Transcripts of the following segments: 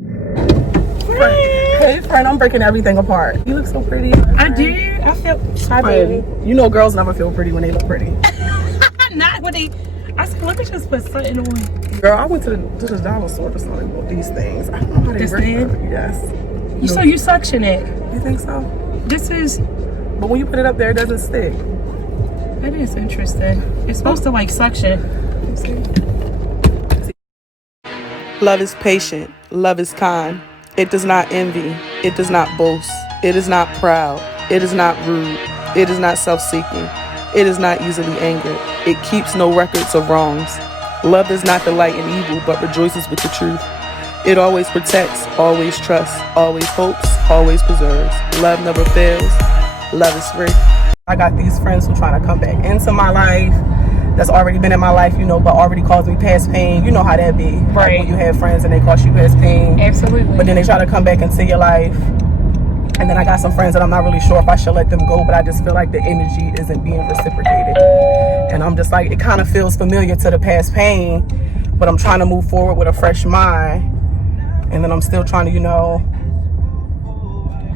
Hey friend, I'm breaking everything apart. You look so pretty. I do. I feel. Hi, baby. You know girls never feel pretty when they look pretty. Not when they. I said, let me just put something on. Girl, I went to the dollar store just and bought these things. I don't know how they work. Yes. So you suction it. You think so? This is. But when you put it up there, it doesn't stick. That is interesting. It's supposed to like suction. Love is patient. Love is kind. It does not envy. It does not boast. It is not proud. It is not rude. It is not self-seeking. It is not easily angered. It keeps no records of wrongs. Love does not delight in evil, but rejoices with the truth. It always protects, always trusts, always hopes, always preserves. Love never fails. Love is free. I got these friends who trying to come back into my life. That's already been in my life, you know, but already caused me past pain. You know how that be. Right. Like when you have friends and they cause you past pain. Absolutely. But then they try to come back into your life. And then I got some friends that I'm not really sure if I should let them go, but I just feel like the energy isn't being reciprocated. And I'm just like, it kind of feels familiar to the past pain, but I'm trying to move forward with a fresh mind. And then I'm still trying to, you know,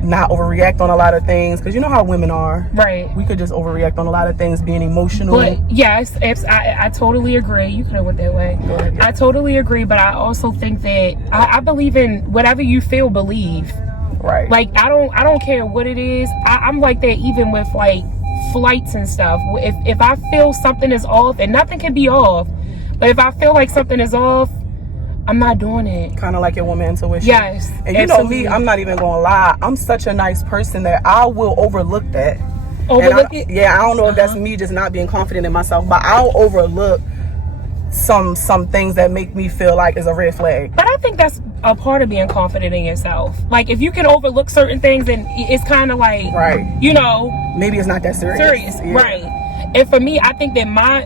not overreact on a lot of things, because you know how women are. Right. We could just overreact on a lot of things, being emotional. But yes, I totally agree. You could have went that way. Go ahead, yeah. I totally agree, but I also think that I believe in whatever you feel, believe. Right. Like I don't care what it is. I'm like that even with like flights and stuff. If I feel something is off, and nothing can be off, but if I feel like something is off, I'm not doing it. Kind of like your woman intuition. Yes. And you know me, I'm not even gonna lie. I'm such a nice person that I will overlook that. Overlook it? Yeah, I don't know if that's me just not being confident in myself, but I'll overlook some things that make me feel like is a red flag. But I think that's a part of being confident in yourself. Like if you can overlook certain things, then it's kind of like, right, you know, maybe it's not that serious. Yeah. Right. And for me, I think that why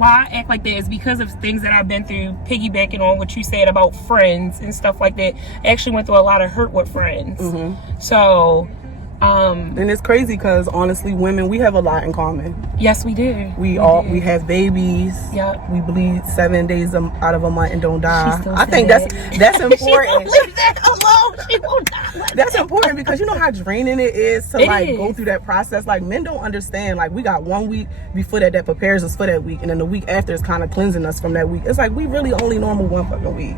I act like that is because of things that I've been through, piggybacking on what you said about friends and stuff like that. I actually went through a lot of hurt with friends. Mm-hmm. So and it's crazy because honestly, women, we have a lot in common. Yes, we do. We have babies. Yeah. We bleed 7 days out of a month and don't die. I think that's important. She won't leave that alone. She won't die. That's important because you know how draining it is to go through that process. Like men don't understand. Like we got 1 week before that prepares us for that week, and then the week after is kind of cleansing us from that week. It's like we really only normal 1 fucking week.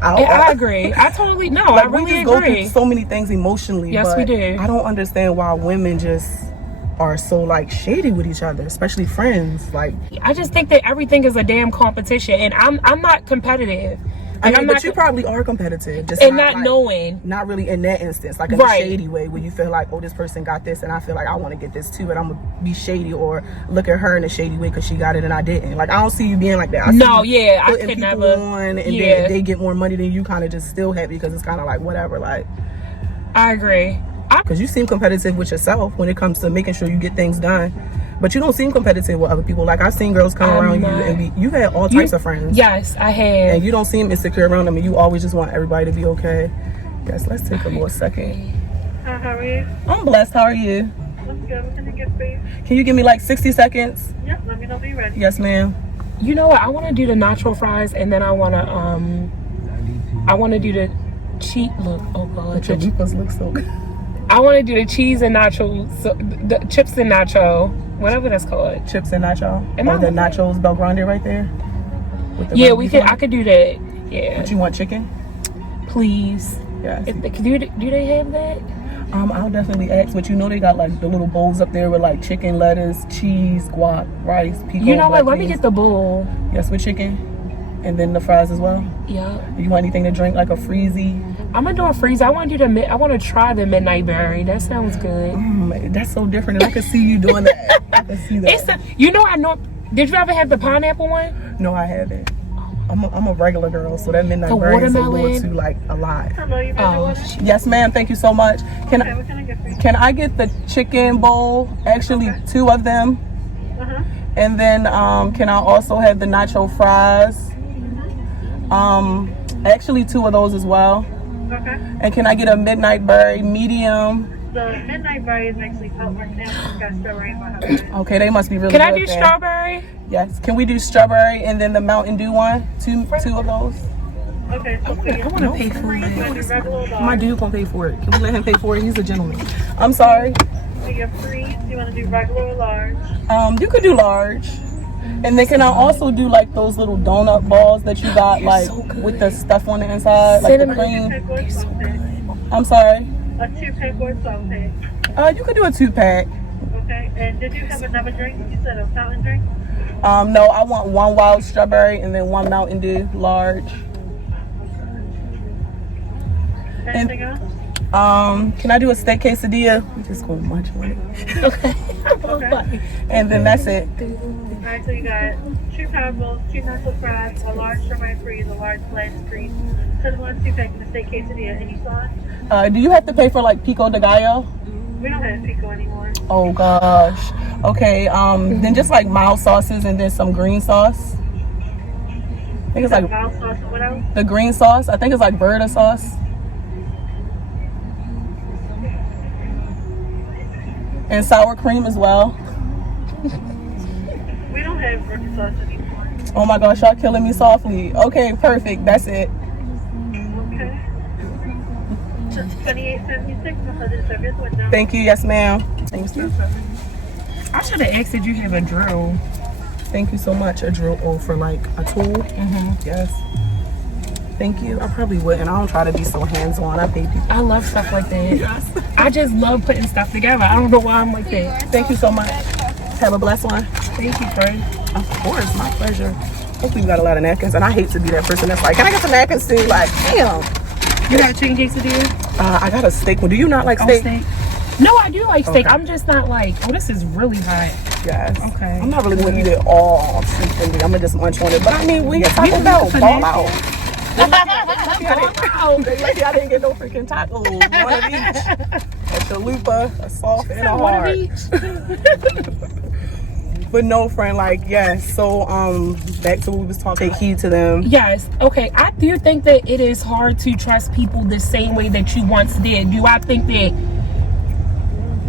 I agree. I totally I really we just agree. Go through so many things emotionally. Yes, we do. I don't understand why women just are so like shady with each other, especially friends. Like I just think that everything is a damn competition, and I'm not competitive. Like, but you probably are competitive, just and not knowing. Not really in that instance, like in a shady way where you feel like, oh, this person got this, and I feel like I want to get this too, and I'm gonna be shady or look at her in a shady way because she got it and I didn't. Like I don't see you being like that. I could never. On, and then they get more money than you, kind of just still happy because it's kind of like whatever. Like I agree. Because you seem competitive with yourself when it comes to making sure you get things done. But you don't seem competitive with other people. Like I've seen girls come around you and you've had all types of friends. Yes, I have. And you don't seem insecure around them, and you always just want everybody to be okay. Yes, let's take a little second. Hi, how are you? I'm blessed. How are you? I'm good. What can I get for you? Can you give me like 60 seconds? Yep, let me know when you're ready. Yes, ma'am. You know what? I want to do the nacho fries, and then I want to do the cheese. Look, oh god, your lipas look so good. I want to do the cheese and nacho, the chips and nacho, whatever that's called. Chips and nacho. Or the nachos Bel Grande right there. Yeah, I could do that. Yeah. But you want chicken? Please. Yes. Do they have that? I'll definitely ask, but you know they got like the little bowls up there with like chicken, lettuce, cheese, guac, rice, pico. You know what? Let me get the bowl. Yes, with chicken, and then the fries as well. Yeah. You want anything to drink, like a freezy? I'm gonna do a freeze. I want to try the midnight berry. That sounds good. That's so different, and I can see you doing that. I can see that. I know. Did you ever have the pineapple one? No, I haven't. I'm a regular girl, so that midnight berry is a little too like a lot. Hello, you ready? Yes, ma'am. Thank you so much. What can I get for you? Can I get the chicken bowl? Actually, 2 of them. And then can I also have the nacho fries? Actually 2 of those as well. Okay. And can I get a midnight berry medium? The midnight berry is actually out right now. It's got strawberry in my house. Okay, they must be really good. Can I do strawberry? Yes. Can we do strawberry and then the Mountain Dew one? Two of those? Okay, so for I your want to pay for you want to do it. regular or My large? dude gonna pay for it. Can we let him pay for it? He's a gentleman. I'm sorry. For your freeze, you want to do regular or large? You could do large. And then can I also do like those little donut balls that you got like with the stuff on the inside, like the cream? Two-pack or 12-pack? I'm sorry. A 2-pack or 12-pack? You could do a 2-pack. Okay, and did you have another drink? You said a fountain drink? No, I want one wild strawberry and then one Mountain Dew large. Anything else? Can I do a steak quesadilla? I'm just going to munch on it. Okay. Okay. And then that's it. Alright, so you got 2 power bowls, 2 nacho fries, a large strawberry freeze, a large glass freeze, cinnamon 2-pack, and a steak quesadilla. Any sauce? Do you have to pay for like pico de gallo? We don't have pico anymore. Oh gosh. Okay. Then just like mild sauces and then some green sauce. I think it's like Mild sauce and what else? the green sauce. I think it's like Berta sauce. And sour cream as well. We don't have burger sauce anymore. Oh my gosh, y'all killing me softly. Okay, perfect. That's it. Okay. Just $28.76. Thank you. Yes, ma'am. Thank you. I should have asked, did you have a drill? Thank you so much. A drill for like a tool. Yes. Thank you. I probably wouldn't. I don't try to be so hands-on. I pay people. I love stuff like that. Yes. I just love putting stuff together. I don't know why I'm like that. Thank you so much. Have a blessed one. Thank you, friend. Of course, my pleasure. Hopefully you got a lot of napkins, and I hate to be that person that's like, can I get some napkins too? Like, damn. You got a chicken quesadilla? I got a steak one. Do you not like steak? No, I do like steak. Okay. I'm just not like, oh, this is really hot. Yes. Okay. I'm not really going to eat it all truthfully. I'm going to just munch on it. But I mean, we get Taco Bell. Ball out. Lately, I didn't get no freaking tacos. One of each. A chalupa, a soft, and a hard. But no, friend, like, yes. So, back to what we was talking. Take heed to them. Yes. Okay. I do think that it is hard to trust people the same way that you once did. Do I think that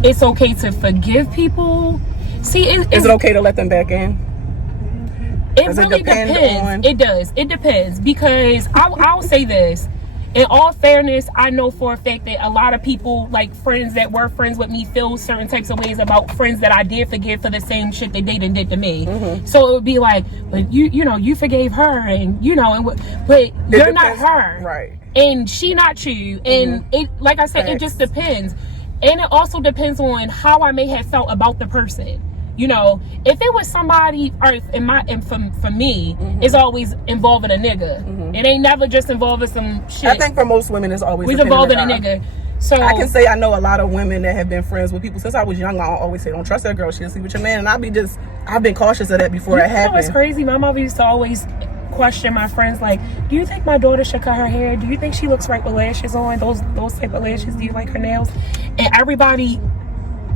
it's okay to forgive people? See, is it okay to let them back in? It really depends. It does. It depends, because I'll say this. In all fairness, I know for a fact that a lot of people, like friends that were friends with me, feel certain types of ways about friends that I did forgive for the same shit that they did to me. So it would be like, but you forgave her, and but you're not her, right? And she not you, and it, like I said, it just depends, and it also depends on how I may have felt about the person. If it was somebody, or for me, it's always involving a nigga. It ain't never just involving some shit. I think for most women, it's always involving a nigga. So I can say I know a lot of women that have been friends with people since I was young. I always say, don't trust that girl. She'll sleep with your man. And I've been cautious of that before it happened. It's crazy. My mother used to always question my friends, like, do you think my daughter should cut her hair? Do you think she looks right with lashes on? Those type of lashes. Do you like her nails? And everybody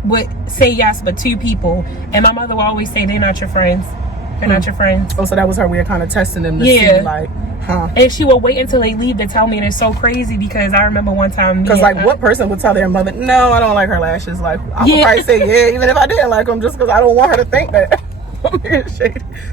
would say yes, but 2 people, and my mother would always say, they're not your friends. They're not your friends. Oh, so that was her way of kind of testing them to see, like, huh? And she would wait until they leave to tell me, and it's so crazy because I remember one time, because like, what person would tell their mother, no, I don't like her lashes? Like, I would probably say yeah, even if I didn't like them, just because I don't want her to think that.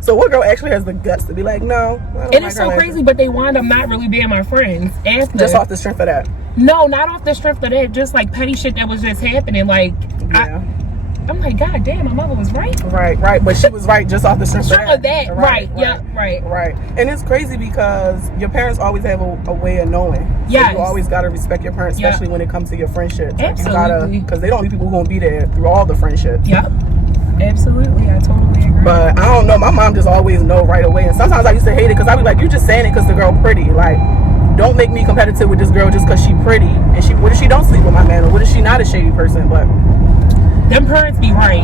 So what girl actually has the guts to be like, no, I don't and like it's her so lashes. Crazy, but they wind up not really being my friends after. Just off the strength of that? No, not off the strength of that. Just like petty shit that was just happening. Like, I'm like, God damn, my mother was right. Right. But she was right just off the strength of that. Right. And it's crazy because your parents always have a way of knowing. So you always got to respect your parents, especially when it comes to your friendships. Absolutely. Because they don't need people who going to be there through all the friendships. Yep. Absolutely. I totally agree. But I don't know. My mom just always know right away. And sometimes I used to hate it because I be like, you just saying it because the girl pretty. Like, don't make me competitive with this girl just because she pretty. And what if she don't sleep with my man? Or what if she not a shady person? But them parents be right.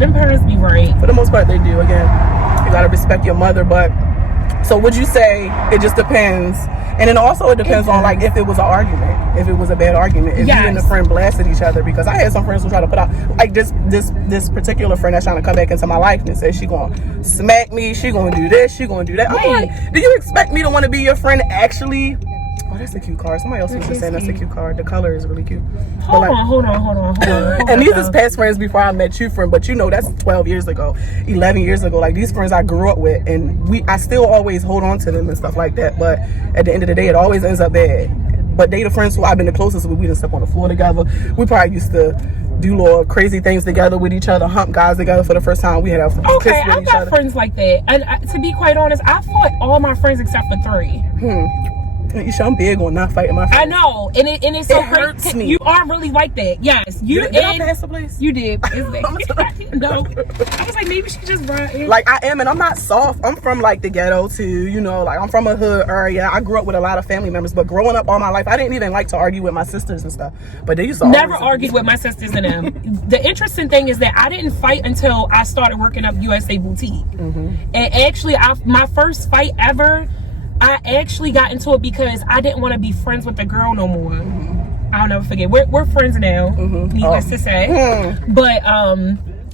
Them parents be right. For the most part, they do. Again, you gotta respect your mother. But so would you say it just depends? And then also it depends on like if it was an argument, if it was a bad argument, if you and a friend blasted each other. Because I had some friends who try to put out like this particular friend that's trying to come back into my life and say she gonna smack me, she gonna do this, she gonna do that. I'm like, do you expect me to want to be your friend actually? Oh, that's a cute card. Somebody else was just saying that's a cute card. The color is really cute. Hold on. And these is past friends before I met you, friend. But you know, that's 12 years ago, 11 years ago. Like, these friends I grew up with, and I still always hold on to them and stuff like that. But at the end of the day, it always ends up bad. But they the friends who I've been the closest with. We done slept on the floor together. We probably used to do little crazy things together with each other, hump guys together for the first time. We had our kiss with each other. I've got friends like that. And to be quite honest, I fought all my friends except for 3. I'm big on not fighting my friends. I know, and it's so hurts me. You are really like that. Yes, you did I pass the place? You did. No, I was like, maybe she just brought it. Like, I am, and I'm not soft. I'm from like the ghetto too. You know, like I'm from a hood area. I grew up with a lot of family members, but growing up all my life, I didn't even like to argue with my sisters and stuff. But they used to never argued with my sisters and them. The interesting thing is that I didn't fight until I started working up USA Boutique, and actually, my first fight ever. I actually got into it because I didn't want to be friends with the girl no more. I'll never forget. We're friends now, needless to say. But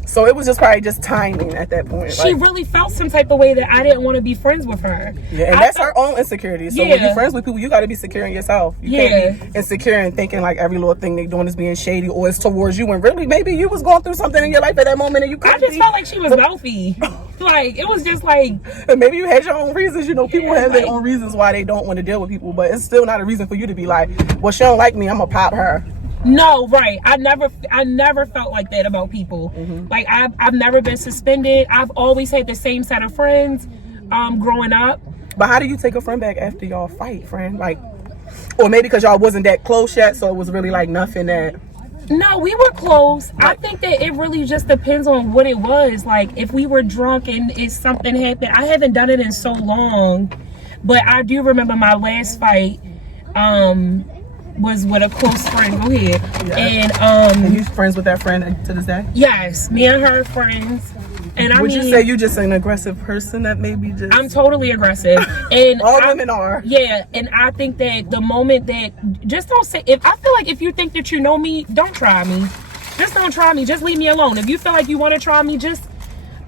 so it was just probably just timing at that point. She really felt some type of way that I didn't want to be friends with her. Yeah, and that's her own insecurity. So when you're friends with people, you got to be secure in yourself. You can't be insecure and thinking like every little thing they're doing is being shady or it's towards you. When really maybe you was going through something in your life at that moment and you couldn't. I just felt like she was wealthy. Like, it was just like, and maybe you had your own reasons. You know, people have their own reasons why they don't want to deal with people, but it's still not a reason for you to be like, well, she don't like me, I'm gonna pop her. No, right. I never felt like that about people. Like, I've never been suspended. I've always had the same set of friends growing up. But how do you take a friend back after y'all fight, friend? Like, or maybe because y'all wasn't that close yet, so it was really like nothing that. No, we were close. I think that it really just depends on what it was. Like, if we were drunk and if something happened, I haven't done it in so long, but I do remember my last fight was with a close friend. Go ahead. Yeah. And you friends with that friend to this day? Yes, me and her friends. And would you say you just an aggressive person that maybe just? I'm totally aggressive, and all women are. Yeah, and I think that the moment that just don't say. If I feel like if you think that you know me, don't try me. Just don't try me. Just leave me alone. If you feel like you want to try me, just.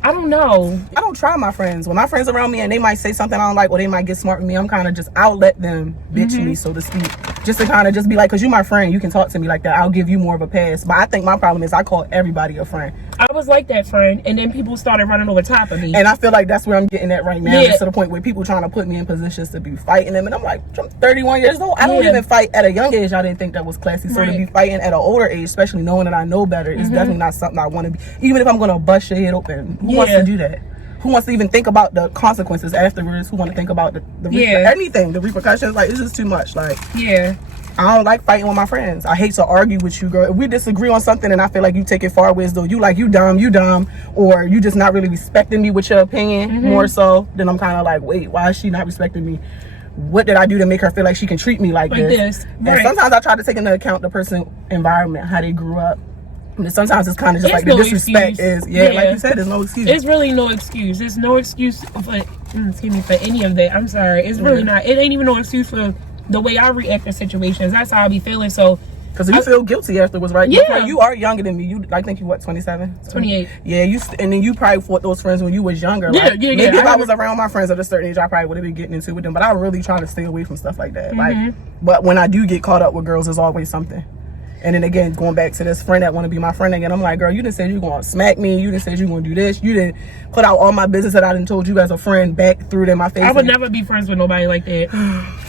I don't know. I don't try my friends. When my friends around me and they might say something I don't like or they might get smart with me, I'm kind of just, I'll let them bitch me, so to speak. Just to kind of just be like, because you my friend, you can talk to me like that. I'll give you more of a pass. But I think my problem is I call everybody a friend. I was like that friend, and then people started running over top of me. And I feel like that's where I'm getting at right now. It's to the point where people trying to put me in positions to be fighting them. And I'm like, I'm 31 years old. I don't even fight at a young age. I didn't think that was classy. So to be fighting at an older age, especially knowing that I know better, is definitely not something I want to be. Even if I'm going to bust your head open, who wants to do that? Who wants to even think about the consequences afterwards? Who want to think about anything, the repercussions? Like, it's just too much. Like, I don't like fighting with my friends. I hate to argue with you, girl. If we disagree on something and I feel like you take it far away as though you dumb, or you just not really respecting me with your opinion more so, then I'm kind of like, wait, why is she not respecting me? What did I do to make her feel like she can treat me like this? And sometimes I try to take into account the person's environment, how they grew up. And sometimes it's kind of just like the disrespect is, like you said, there's no excuse. It's really no excuse. There's no excuse for any of that. I'm sorry. It's really not. It ain't even no excuse for the way I react to situations. That's how I be feeling. So, because you feel guilty afterwards, right? Yeah. You are younger than me. I think you 27? 28. Yeah, and then you probably fought those friends when you was younger. Yeah, right? yeah. Maybe if I was around my friends at a certain age, I probably would have been getting into with them. But I really try to stay away from stuff like that. Like, but when I do get caught up with girls, there's always something. And then again, going back to this friend that want to be my friend again, I'm like, girl, you done said you going to smack me. You done said you going to do this. You didn't put out all my business that I done told you as a friend back through in my face. I would never be friends with nobody like that.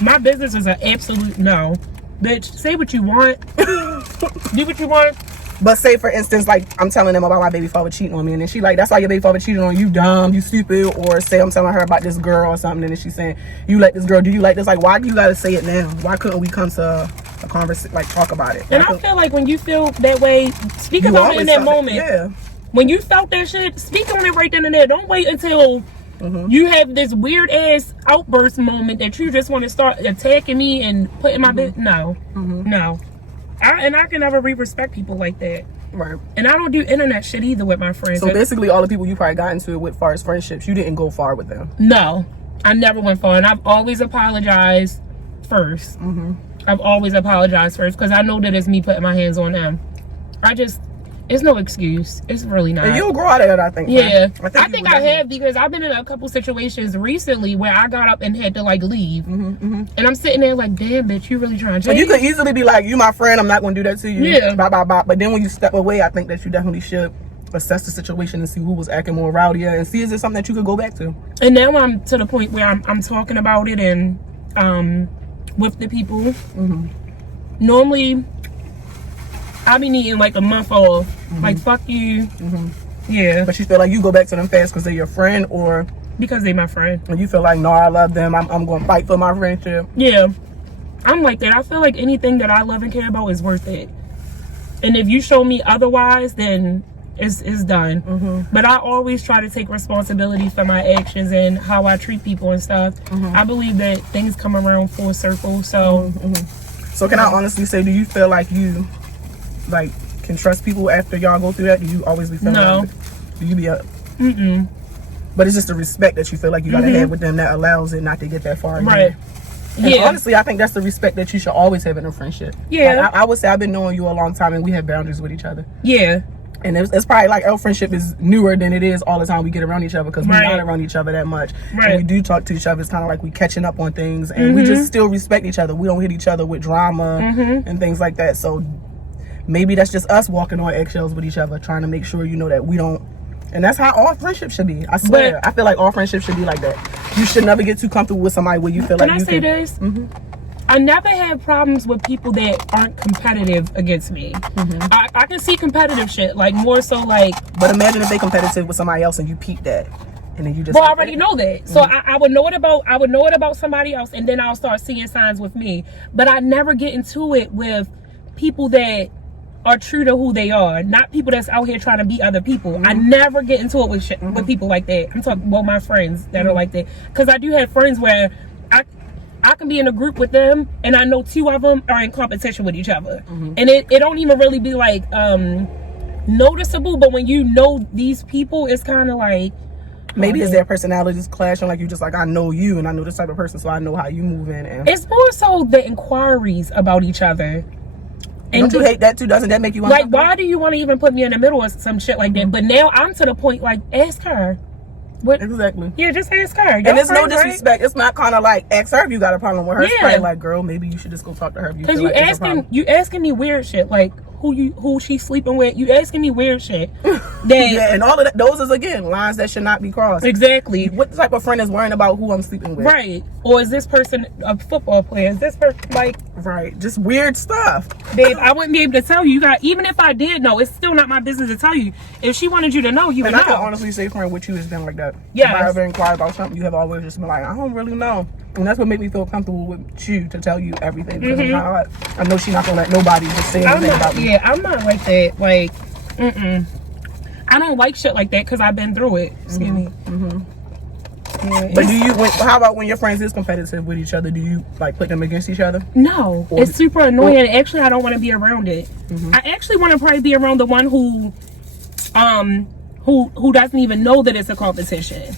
My business is an absolute no. Bitch, say what you want. Do what you want. But say, for instance, like, I'm telling them about my baby father cheating on me. And then she like, that's why your baby father cheated on you, dumb, you stupid. Or say I'm telling her about this girl or something. And then she's saying, you like this girl, do you like this? Like, why do you got to say it now? Why couldn't we come to a conversation, like, talk about it? And I feel like when you feel that way, speak about it in that moment. Yeah. When you felt that shit, speak on it right then and there. Don't wait until you have this weird ass outburst moment that you just want to start attacking me and putting my business. No. No. I can never respect people like that. Right. And I don't do internet shit either with my friends. So basically all the people you probably got into it with far as friendships, you didn't go far with them. No. I never went far. And I've always apologized first. I've always apologized first because I know that it's me putting my hands on them. It's no excuse. It's really not. And you'll grow out of it, I think. Yeah. I think I have, because I've been in a couple situations recently where I got up and had to like leave. And I'm sitting there like, damn, bitch, you really trying to change. And you could easily be like, you my friend, I'm not going to do that to you. Yeah. Bye, bye, bye. But then when you step away, I think that you definitely should assess the situation and see who was acting more rowdier and see is there something that you could go back to. And now I'm to the point where I'm talking about it and with the people. Normally, I be needing like a month off. Like, fuck you. Yeah. But you feel like you go back to them fast because they're your friend, or because they my friend. and you feel like, no, I love them. I'm going to fight for my friendship. Yeah. I'm like that. I feel like anything that I love and care about is worth it. And if you show me otherwise, then it's done. But I always try to take responsibility for my actions and how I treat people and stuff. I believe that things come around full circle. So, So can I honestly say, do you feel like you like can trust people after y'all go through that? Do you always be feeling like, do you be up? But it's just the respect that you feel like you gotta have with them that allows it not to get that far. right. And honestly, I think that's the respect that you should always have in a friendship. Yeah. Like, I would say I've been knowing you a long time and we have boundaries with each other. Yeah. And it's probably like our friendship is newer than it is all the time we get around each other because we're not around each other that much. When we do talk to each other, it's kind of like we catching up on things and we just still respect each other. We don't hit each other with drama and things like that. So maybe that's just us walking on eggshells with each other, trying to make sure, you know, that we don't. And that's how all friendships should be. I swear. I feel like all friendships should be like that. You should never get too comfortable with somebody where you feel like you Can I say this? I never had problems with people that aren't competitive against me. I can see competitive shit, like more so like. But imagine if they competitive with somebody else and you peep that, and then you just. Well, I already know that, so I would know it about somebody else, and then I'll start seeing signs with me. But I never get into it with people that are true to who they are, not people that's out here trying to beat other people. I never get into it with people like that. I'm talking about my friends that are like that, because I do have friends where I can be in a group with them and I know two of them are in competition with each other. And it don't even really be like noticeable, but when you know these people, it's kind of like maybe it's their personalities clashing. Like you just like, I know you and I know this type of person, so I know how you move in. And it's more so the inquiries about each other. And don't you hate that too? Doesn't that make you like, why do you want to even put me in the middle of some shit like that? But now I'm to the point, like, ask her. What? Exactly. Yeah, just ask her. And it's no disrespect. Right? It's not kind of like, ask her if you got a problem with her. It's probably like, girl, maybe you should just go talk to her. Because you asking me weird shit, like who she's sleeping with. You asking me weird shit. Yeah, and all of that, those is again lines that should not be crossed. Exactly. What type of friend is worrying about who I'm sleeping with? Right. Or is this person a football player? Is this person like? Right. Just weird stuff. Babe, I wouldn't be able to tell you. Even if I did know, it's still not my business to tell you. If she wanted you to know, you would know. And I can honestly say, friend, with you has been like that. Yeah. If I ever inquire about something, you have always just been like, I don't really know. And that's what made me feel comfortable with you to tell you everything. Because I'm kind of like, I know she's not gonna let nobody just say anything about me. Yeah, I'm not like that. Like, I don't like shit like that because I've been through it. Excuse me. Yeah, but how about when your friends is competitive with each other, do you like put them against each other? No, it's super annoying. Actually, I don't want to be around it. I actually want to probably be around the one who doesn't even know that it's a competition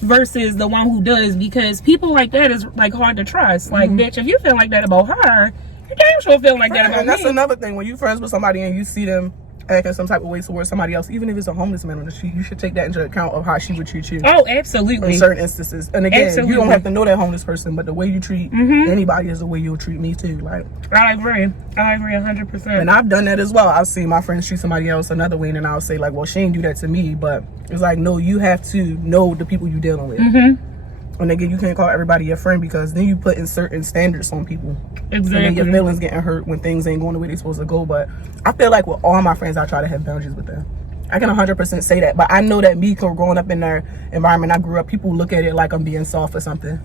versus the one who does, because people like that is like hard to trust. Like, bitch, if you feel like that about her, you damn sure feel like that about me. And that's another thing, when you friends with somebody and you see them acting some type of way towards somebody else, even if it's a homeless man on the street, you should take that into account of how she would treat you. Oh, absolutely. In certain instances. And again, you don't have to know that homeless person, but the way you treat anybody is the way you'll treat me too. Like, I agree 100%. And I've done that as well. I've seen my friends treat somebody else another way, and then I'll say like, well, she didn't do that to me. But it's like, no, you have to know the people you're dealing with. And again, you can't call everybody your friend, because then you put in certain standards on people. Exactly. And then your feelings getting hurt when things ain't going the way they're supposed to go. But I feel like with all my friends, I try to have boundaries with them. I can 100% say that. But I know that me growing up in their environment I grew up, people look at it like I'm being soft or something.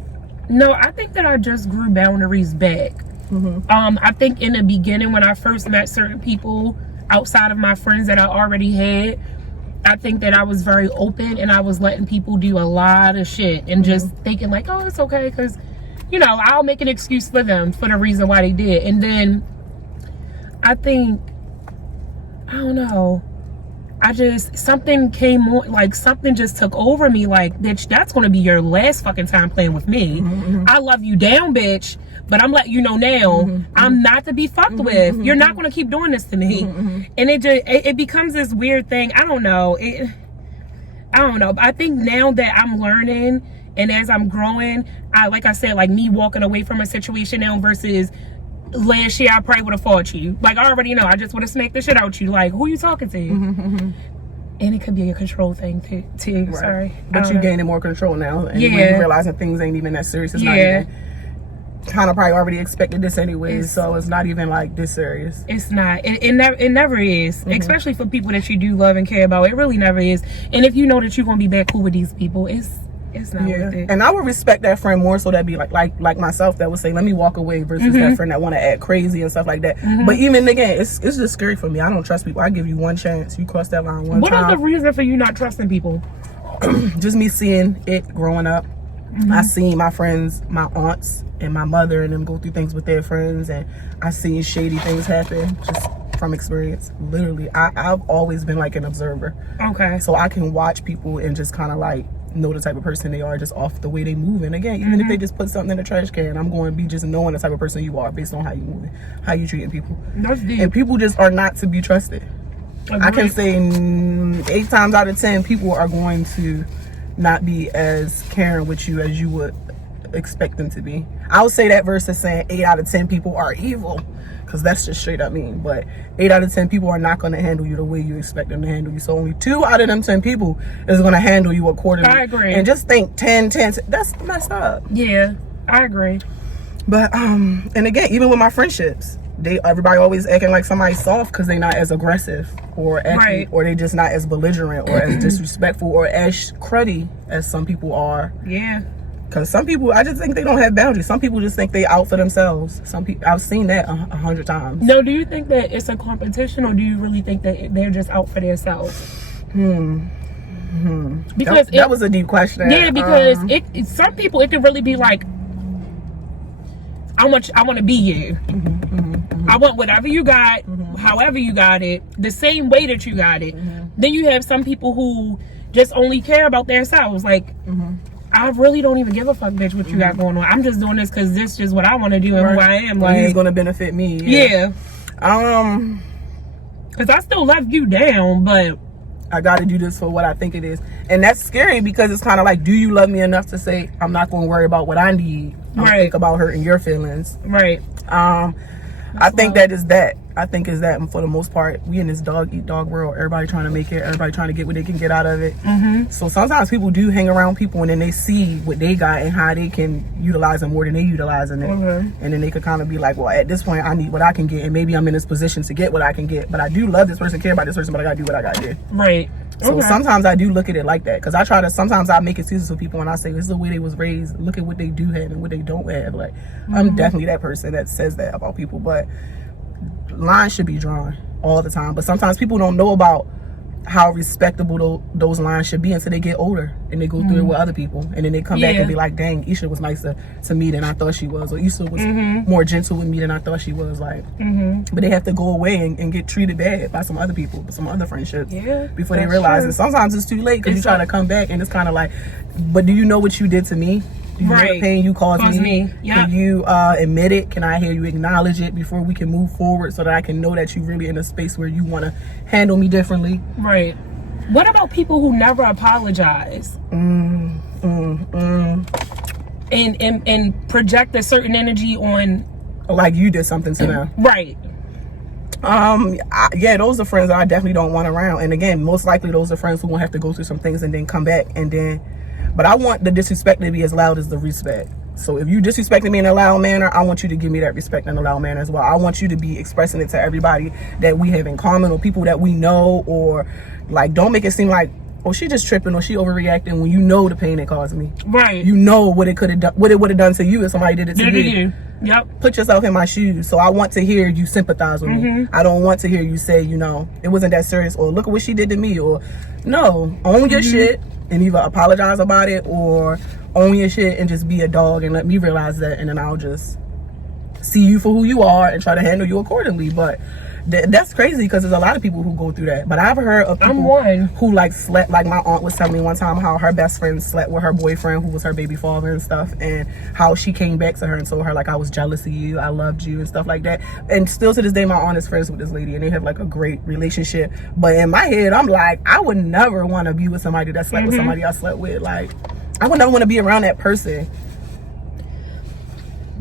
No, I think that I just grew boundaries back. I think in the beginning, when I first met certain people outside of my friends that I already had, I think that I was very open and I was letting people do a lot of shit and just thinking like, oh, it's okay, because, you know, I'll make an excuse for them for the reason why they did. And then I think, I don't know, something came on, like something just took over me, like, bitch, that's going to be your last fucking time playing with me. I love you down, bitch, but I'm letting you know now, I'm not to be fucked with. You're not going to keep doing this to me. And it becomes this weird thing. I don't know. I think now that I'm learning and as I'm growing, like I said, like me walking away from a situation now versus last year, I probably would have fought you. Like, I already know. I just would have smacked the shit out you. Like, who you talking to? And it could be a control thing too. Right. Sorry. But you gaining more control now. And when you realizing things ain't even that serious. It's not even kind of probably already expected this anyways. So it's not even like this serious. It's not. It never is. Especially for people that you do love and care about. It really never is. And if you know that you're going to be back cool with these people, it's not worth it. And I would respect that friend more so that'd be like myself that would say, let me walk away versus that friend that want to act crazy and stuff like that. But even again, it's just scary for me. I don't trust people. I give you one chance. You cross that line one time. What is the reason for you not trusting people? Just me seeing it growing up. I seen my friends, my aunts and my mother and them go through things with their friends, and I seen shady things happen just from experience. Literally, I've always been like an observer. Okay. So I can watch people and just kind of like know the type of person they are just off the way they move. And again, even if they just put something in the trash can, I'm going to be just knowing the type of person you are based on how you moving, how you treating people. That's deep. And people just are not to be trusted. Agreed. I can say 8 times out of 10 people are going to not be as caring with you as you would expect them to be. I would say that versus saying 8 out of 10 people are evil, because that's just straight up mean. But 8 out of 10 people are not going to handle you the way you expect them to handle you. So only 2 out of them 10 people is going to handle you accordingly. I agree. And just think 10, that's messed up. Yeah, I agree. But and again, even with my friendships, everybody always acting like somebody's soft because they not as aggressive or acting, or they just not as belligerent or as disrespectful or as cruddy as some people are. Yeah. Because some people, I just think they don't have boundaries. Some people just think they out for themselves. Some people, I've seen that 100 times. No, do you think that it's a competition, or do you really think that they're just out for themselves? Because that was a deep question. Yeah, because some people, it can really be like, I want to be you. I want whatever you got, however you got it, the same way that you got it. Then you have some people who just only care about themselves. Like, I really don't even give a fuck, bitch, what you got going on. I'm just doing this because this is what I want to do and who I am. Like, he's gonna benefit me. Yeah. Because I still love you down, but I got to do this for what I think it is. And that's scary because it's kind of like, do you love me enough to say, I'm not going to worry about what I need. I'm going to think about hurting your feelings. Right. I think that is that. I think is that, and for the most part, we in this dog eat dog world. Everybody trying to make it. Everybody trying to get what they can get out of it. So sometimes people do hang around people, and then they see what they got and how they can utilize it more than they utilizing it. And then they could kind of be like, well, at this point, I need what I can get, and maybe I'm in this position to get what I can get. But I do love this person, care about this person, but I gotta do what I gotta do. Right. So sometimes I do look at it like that, because I try to. Sometimes I make excuses for people, and I say, this is the way they was raised. Look at what they do have and what they don't have. Like, I'm definitely that person that says that about people, but lines should be drawn all the time. But sometimes people don't know about how respectable those lines should be until they get older and they go through it with other people, and then they come back and be like, dang, Isha was nicer to me than I thought she was, or Isha was more gentle with me than I thought she was. Like, but they have to go away and get treated bad by some other people, some other friendships, before they realize it. Sometimes it's too late, because you try to come back and it's kind of like, but do you know what you did to me? Do you know the pain you caused me? Can you admit it? Can I hear you acknowledge it before we can move forward, so that I can know that you're really in a space where you want to handle me differently? Right. What about people who never apologize? And project a certain energy on, like you did something to them. Right. Yeah, those are friends that I definitely don't want around. And again, most likely those are friends who won't have to go through some things and then come back and then. But I want the disrespect to be as loud as the respect. So if you disrespecting me in a loud manner, I want you to give me that respect in a loud manner as well. I want you to be expressing it to everybody that we have in common, or people that we know, or like, don't make it seem like, oh, she just tripping or she overreacting, when you know the pain it caused me. Right. You know what it could have done, what it would have done to you if somebody did it to you. Yep. Put yourself in my shoes. So I want to hear you sympathize with me. I don't want to hear you say, you know, it wasn't that serious, or look at what she did to me, or no, own your shit and either apologize about it or own your shit and just be a dog and let me realize that, and then I'll just see you for who you are and try to handle you accordingly. But That's crazy because there's a lot of people who go through that. But I've heard of people who like slept. Like my aunt was telling me one time how her best friend slept with her boyfriend who was her baby father and stuff, and how she came back to her and told her like, I was jealous of you, I loved you and stuff like that. And still to this day, my aunt is friends with this lady and they have like a great relationship. But in my head, I'm like, I would never want to be with somebody that slept with somebody I slept with. Like, I would never want to be around that person.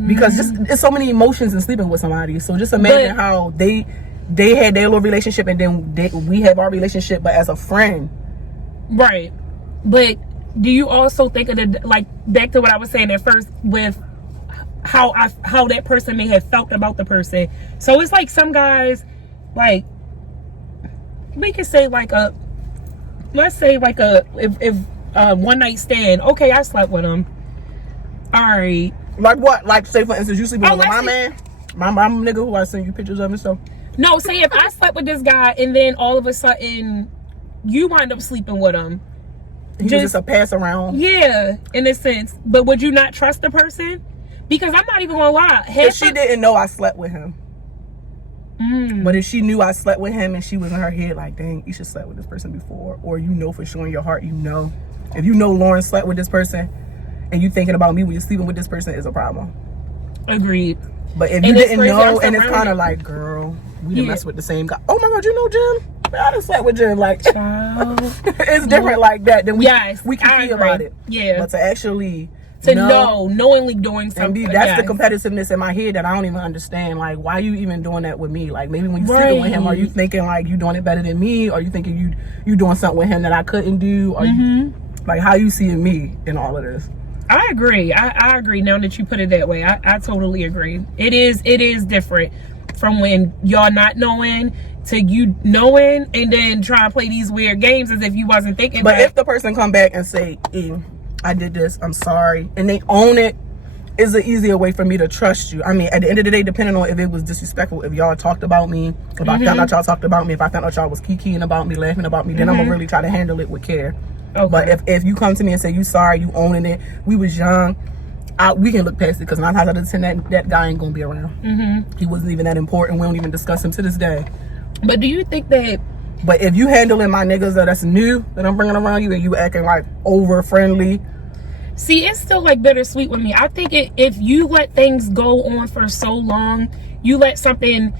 Because just it's so many emotions in sleeping with somebody. So just imagine how they had their little relationship and then we have our relationship, but as a friend. Right. But do you also think of the, like, back to what I was saying at first with how that person may have felt about the person. So it's like some guys, like, we could say like let's say like if one night stand, okay, I slept with him. All right. Like what? Like, say for instance, you sleeping with my man, my nigga who I send you pictures of and stuff. No, say if I slept with this guy and then all of a sudden you wind up sleeping with him. He was just a pass around. Yeah, in a sense. But would you not trust the person? Because I'm not even gonna lie. If she didn't know I slept with him. But if she knew I slept with him and she was in her head like, dang, you should slept with this person before, or you know for sure in your heart, you know, if you know Lauren slept with this person and you thinking about me when you're sleeping with this person, is a problem. Agreed. But if you didn't know, and it's kind of like, girl, we didn't mess with the same guy. Oh my God, you know Jim? I done slept with Jim. Like, it's different like that. Then we can see about it. Yeah. But to actually knowingly doing something. That's the competitiveness in my head that I don't even understand. Like, why are you even doing that with me? Like, maybe when you sleeping with him, are you thinking like you doing it better than me? Or you thinking you doing something with him that I couldn't do? Or you, like, how you seeing me in all of this? I agree. I agree now that you put it that way. I totally agree. It is different from when y'all not knowing to you knowing and then try to play these weird games as if you wasn't thinking. But if the person come back and say, I did this, I'm sorry, and they own it, is an easier way for me to trust you. I mean, at the end of the day, depending on if it was disrespectful, if y'all talked about me, if I found out y'all talked about me, if I found out y'all was kikiing about me, laughing about me, then I'm gonna really try to handle it with care. Okay. But if you come to me and say you sorry, you owning it, we was young, we can look past it, because 9 times out of 10 that guy ain't gonna be around. He wasn't even that important. We don't even discuss him to this day. But do you think that? But if you handling my niggas that's new that I'm bringing around you and you acting like over friendly, see, it's still like bittersweet with me. I think if you let things go on for so long, you let something,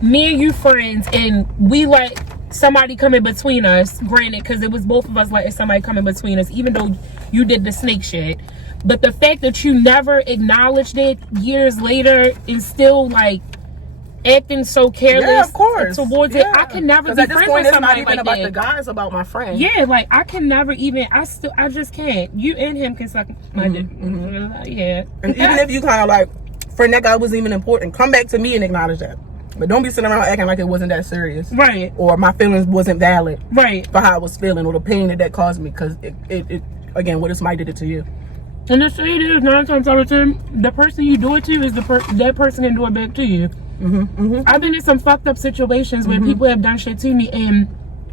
me and you friends, and we let somebody come in between us, granted, because it was both of us letting somebody come in between us, even though you did the snake shit. But the fact that you never acknowledged it years later and still like acting so careless towards it, I can never be friends with somebody like that. About the guys, about my friend. Yeah, like I can never even. I just can't. You and him can suck my dick. Yeah. And even if you kind of like, friend, that guy wasn't even important, come back to me and acknowledge that. But don't be sitting around acting like it wasn't that serious. Right. Or my feelings wasn't valid. Right. For how I was feeling or the pain that caused me. Because it again, what if somebody did it to you? And the shade is 9 times out of 10, the person you do it to is that person can do it back to you. I've been in some fucked up situations where people have done shit to me and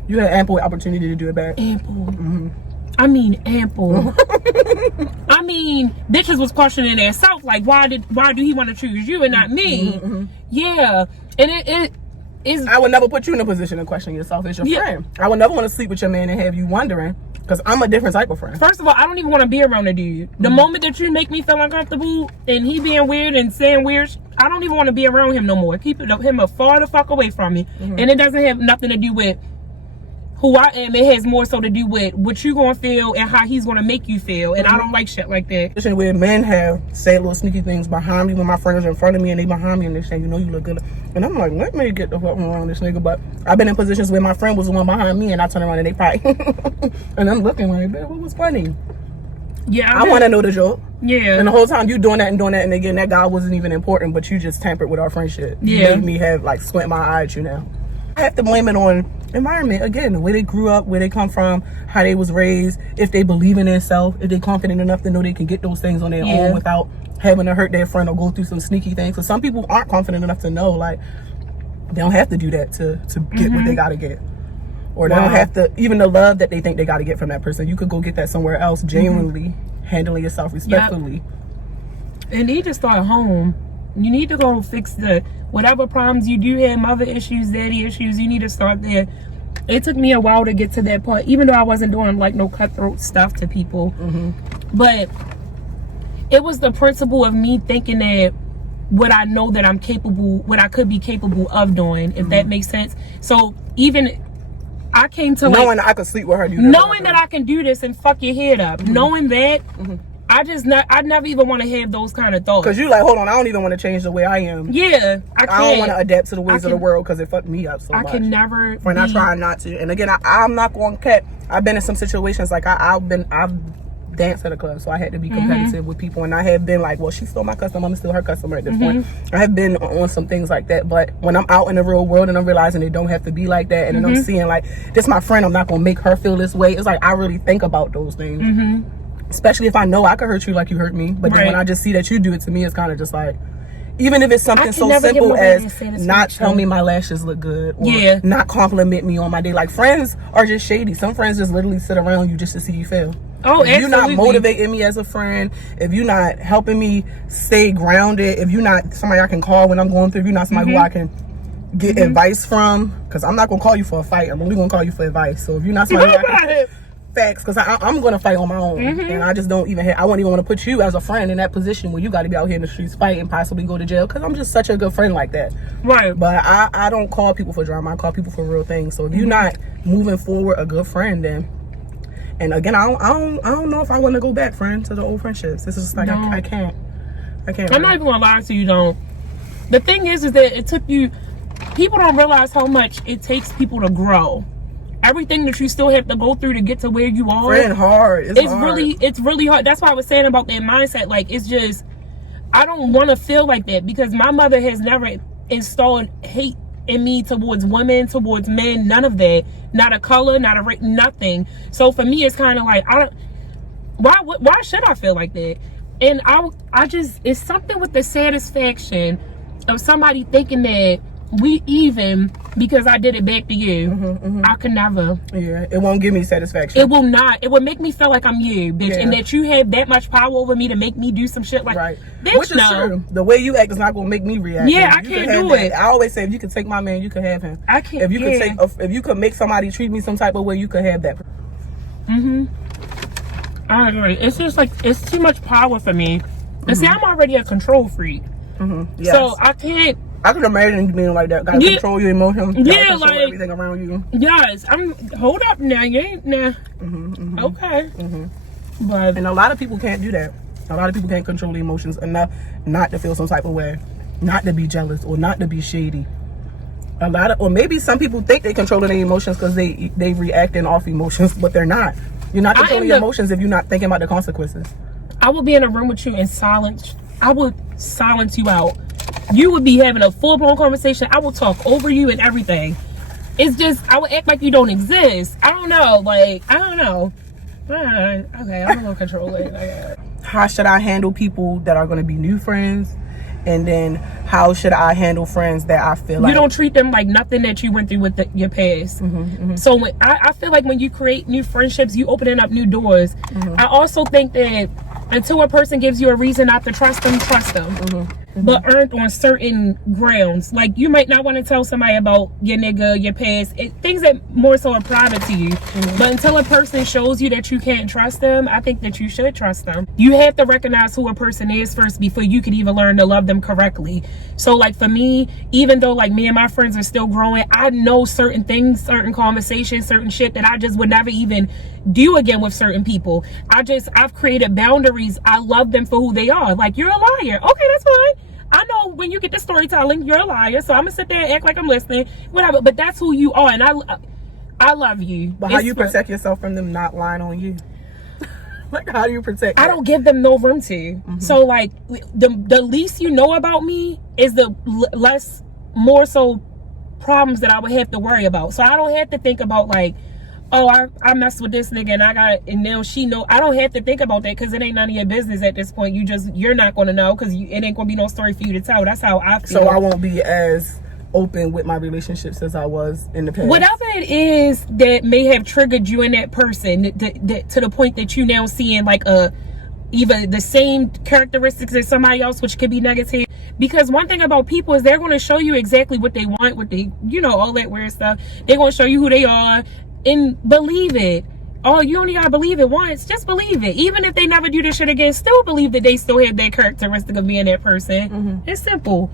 you had ample opportunity to do it back. Ample. I mean ample. I mean, bitches was questioning themselves like, why do he want to choose you and not me? Yeah, and it is. I would never put you in a position to question yourself as your friend. I would never want to sleep with your man and have you wondering, because I'm a different type of friend. First of all, I don't even want to be around a dude. The moment that you make me feel uncomfortable and he being weird and saying weird, I don't even want to be around him no more. Keep him far the fuck away from me. And it doesn't have nothing to do with who I am. It has more so to do with what you gonna feel and how he's gonna make you feel. And I don't like shit like that. Where men have said little sneaky things behind me when my friends are in front of me and they behind me and they say, you know, you look good. And I'm like, let me get the fuck around this nigga. But I've been in positions where my friend was the one behind me and I turn around and they probably and I'm looking like, man, what was funny? Yeah, I want to know the joke. Yeah. And the whole time you doing that, and again, that guy wasn't even important, but you just tampered with our friendship. Yeah. You made me have like squint my eye at you now. I have to blame it on environment again, the way they grew up, where they come from, how they was raised, if they believe in themselves, if they confident enough to know they can get those things on their own without having to hurt their friend or go through some sneaky things. So some people aren't confident enough to know, like, they don't have to do that to get what they gotta get. Or they don't have to, even the love that they think they gotta get from that person, you could go get that somewhere else, genuinely handling yourself respectfully. And he just start home. You need to go fix the whatever problems you do have, mother issues, daddy issues. You need to start there. It took me a while to get to that point, even though I wasn't doing like no cutthroat stuff to people. But it was the principle of me thinking that what I know that I'm capable, what I could be capable of doing, if that makes sense. So even I came to like knowing I could sleep with her, knowing that I can do this and fuck your head up, knowing that. I never even want to have those kind of thoughts. Because you like, hold on, I don't even want to change the way I am. Yeah, I can't. I don't want to adapt to the ways of the world because it fucked me up so much. I can never. When I try not to. And again, I'm not going to cut. I've been in some situations like I've danced at a club, so I had to be competitive with people, and I have been like, well, she's still my customer, I'm still her customer at this point. I have been on some things like that, but when I'm out in the real world and I'm realizing it don't have to be like that, and then I'm seeing like, this my friend, I'm not going to make her feel this way. It's like I really think about those things. Especially if I know I could hurt you like you hurt me. But then when I just see that you do it to me, it's kind of just like, even if it's something so simple as not tell me my lashes look good, or not compliment me on my day. Like, friends are just shady. Some friends just literally sit around you just to see you fail. Oh, if you're not motivating me as a friend, if you're not helping me stay grounded, if you're not somebody I can call when I'm going through, if you're not somebody who I can get advice from, because I'm not going to call you for a fight. I'm only going to call you for advice. So if you're not somebody who I can... Facts, because I'm going to fight on my own, and I just don't even I wouldn't even want to put you as a friend in that position where you got to be out here in the streets fighting, possibly go to jail, because I'm just such a good friend like that. Right. But I don't call people for drama. I call people for real things. So if you're not moving forward a good friend, then, and again, I don't know if I want to go back, friend, to the old friendships. This is just like, I can't. I'm not even going to lie to you, don't. The thing is that it took you, people don't realize how much it takes people to grow. Everything that you still have to go through to get to where you are. Friend, hard. It's hard. It's really hard. That's why I was saying about that mindset. Like, it's just, I don't want to feel like that, because my mother has never installed hate in me towards women, towards men, none of that. Not a color, not a race, nothing. So for me, it's kind of like, why should I feel like that? And I just, it's something with the satisfaction of somebody thinking that we even because I did it back to you. I could never. Yeah, it won't give me satisfaction. It will not. It will make me feel like I'm you, bitch, and that you have that much power over me to make me do some shit like, bitch, which is true. The way you act is not gonna make me react. Yeah, I can't do it. I always say, if you could take my man, you could have him. I can't. If you could take, if you could make somebody treat me some type of way, you could have that. I agree. It's just like, it's too much power for me. And see, I'm already a control freak. Yes. So I can't. I can imagine being like that. Gotta control your emotions. Yeah, like everything around you. Yes, hold up now. You ain't now. Okay. But and a lot of people can't do that. A lot of people can't control the emotions enough not to feel some type of way, not to be jealous or not to be shady. Or maybe some people think they controlling their emotions because they reacting off emotions, but they're not. You're not controlling your emotions if you're not thinking about the consequences. I would be in a room with you in silence. I would silence you out. You would be having a full-blown conversation. I will talk over you and everything. It's just, I would act like you don't exist. I don't know. Like, I don't know. Okay, I'm going to control it. How should I handle people that are going to be new friends? And then how should I handle friends that I feel like... You don't treat them like nothing that you went through with your past. So when, I feel like when you create new friendships, you opening up new doors. I also think that until a person gives you a reason not to trust them, trust them. But earned on certain grounds. Like, you might not want to tell somebody about your nigga, your past, things that more so are private to you. But until a person shows you that you can't trust them, I think that you should trust them. You have to recognize who a person is first before you could even learn to love them correctly. So like for me, even though like me and my friends are still growing, I know certain things, certain conversations, certain shit that I just would never even do again with certain people. I've created boundaries. I love them for who they are. Like, you're a liar. Okay, that's fine. I know when you get the storytelling, you're a liar. So I'm gonna sit there and act like I'm listening, whatever. But that's who you are, and I love you. But how you protect yourself from them not lying on you? Like, how do you protect? I don't give them no room to. So like, the least you know about me is the less, more so problems that I would have to worry about. So I don't have to think about like, oh, I messed with this nigga and now she know. I don't have to think about that because it ain't none of your business at this point. You're not going to know because it ain't going to be no story for you to tell. That's how I feel. So I won't be as open with my relationships as I was in the past. Whatever it is that may have triggered you in that person to the point that you now seeing like either the same characteristics as somebody else, which could be negative, Because one thing about people is they're going to show you exactly what they want, what they, you know, all that weird stuff. They're going to show you who they are and believe it. Oh, you only gotta believe it once. Just believe it. Even if they never do this shit again, still believe that they still have that characteristic of being that person. It's simple.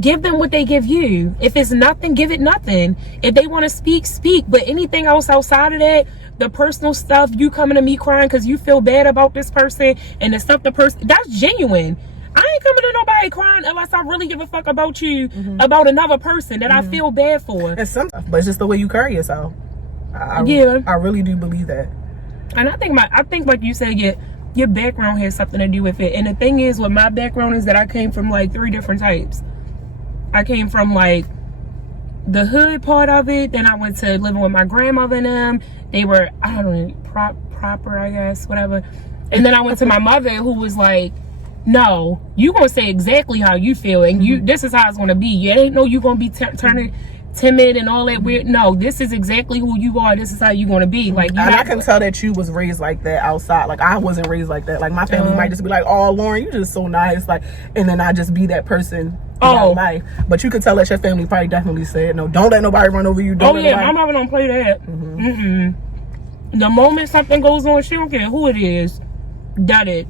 Give them what they give you. If it's nothing, give it nothing. If they want to speak, speak. But anything else outside of that, the personal stuff, you coming to me crying because you feel bad about this person and the stuff the person, that's genuine. I ain't coming to nobody crying unless I really give a fuck about you, about another person that I feel bad for. And some stuff, but it's just the way you carry yourself. I really do believe that. And I think like you said, your background has something to do with it. And the thing is, with my background is that I came from like 3 different types. I came from like the hood part of it. Then I went to living with my grandmother and them. They were, I don't know, proper, I guess, whatever. And then I went to my mother, who was like, no, you gonna say exactly how you feel, and this is how it's gonna be. You ain't no you gonna be turning timid and all that weird. No, this is exactly who you are. This is how you gonna be. Like, and I can tell that you was raised like that outside. Like, I wasn't raised like that. Like, my family might just be like, oh, Lauren, you just so nice. Like, and then I just be that person in my life. But you could tell that your family probably definitely said, no, don't let nobody run over you. Don't let nobody. My mama don't play that. The moment something goes on, she don't care who it is. That it.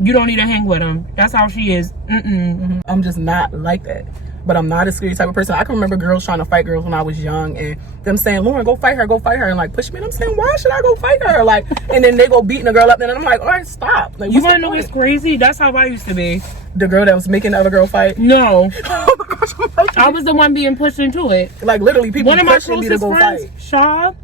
You don't need to hang with them. That's how she is. I'm just not like that. But I'm not a scary type of person. I can remember girls trying to fight girls when I was young, and them saying, Lauren, go fight her, and like push me. And I'm saying, why should I go fight her? Like, and then they go beating the girl up, and I'm like, all right, stop. Like, you want to know what's crazy? That's how I used to be. The girl that was making the other girl fight? No. Oh my gosh, I was the one being pushed into it. Like, literally, people one of my pushing me to go friends, fight. Shaw.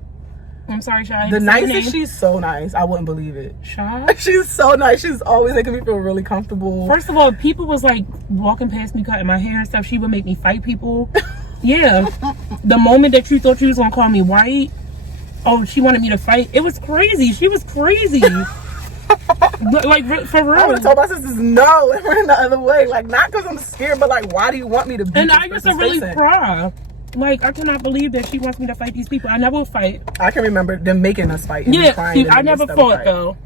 I'm sorry, Shaw. The nicest, she's so nice. I wouldn't believe it. Shaw? She's so nice. She's always making me feel really comfortable. First of all, people was like walking past me, cutting my hair and stuff. She would make me fight people. Yeah. The moment that you thought you was going to call me white, oh, she wanted me to fight. It was crazy. She was crazy. Like, for real. I would have told my sisters no and ran the other way. Like, not because I'm scared, but like, why do you want me to beat And this I used to really cry. Like, I cannot believe that she wants me to fight these people. I never fight. I can remember them making us fight. Yeah, see, I never fought, though.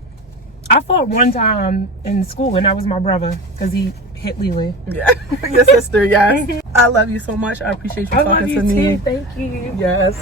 I fought one time in school, and that was my brother, because he hit Leland. Yeah, your sister, yes. I love you so much. I appreciate you talking to me. Thank you. Yes.